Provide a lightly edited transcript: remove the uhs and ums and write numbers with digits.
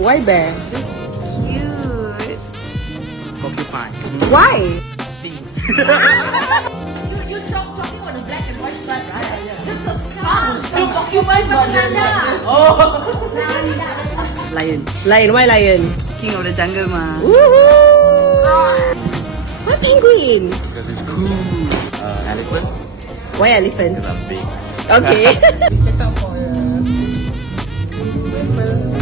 Why bear? This is cute. Porcupine. Why? Stings. You're talking about the black and white stripe, right? Yeah. This is the porcupine banana. Lion. Lion. Why lion? King of the jungle ma. Woohoo! Why penguin? Because it's cool. Elephant. Why elephant? Because I'm big. Okay. We set out for a raffle